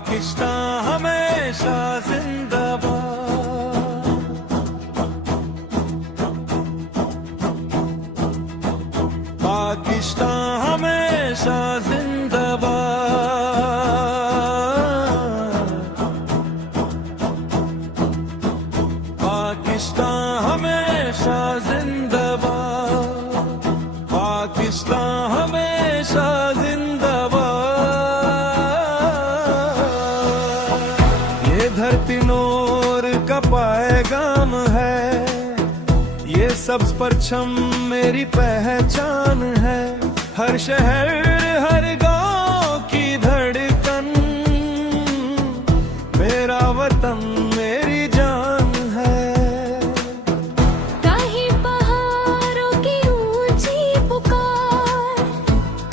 पाकिस्तान हमेशा जिंदाबाद। पाकिस्तान हमेशा जिंदाबाद। पाकिस्तान हमेशा जिंदाबाद। पाकिस्तान हमेशा धरती नूर का पैगाम है, ये सब्ज परचम मेरी पहचान है। हर शहर हर गांव की धड़कन, मेरा वतन मेरी जान है। कहीं पहाड़ों की ऊंची पुकार,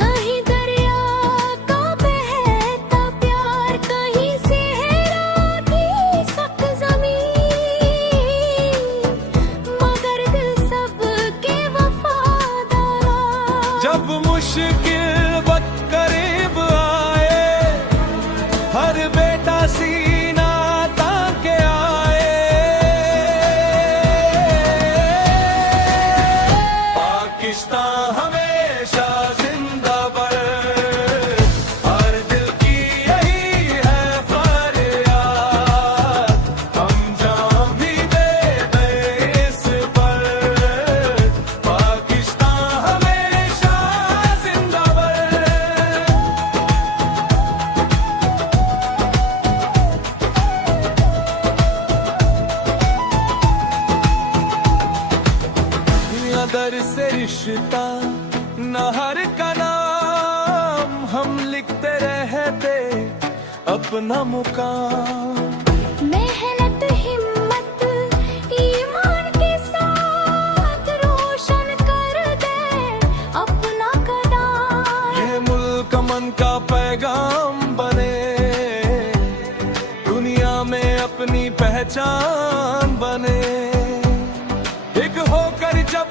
कहीं दरिया का बहता प्यार, कहीं जब मुश्किल वक्त करीब आए, हर बेटा सीना ताके आए। पाकिस्तान हमेशा जिंदाबाद, हर दिल की यही है फरियाद। हम जान भी दे इस पर, पाकिस्तान हमेशा दर से रिश्ता नहर का नाम, हम लिखते रहते अपना मुकाम। मेहनत हिम्मत ईमान के साथ रोशन कर दे अपना कदम। ये मुल्क अमन का पैगाम बने, दुनिया में अपनी पहचान बने। एक होकर जब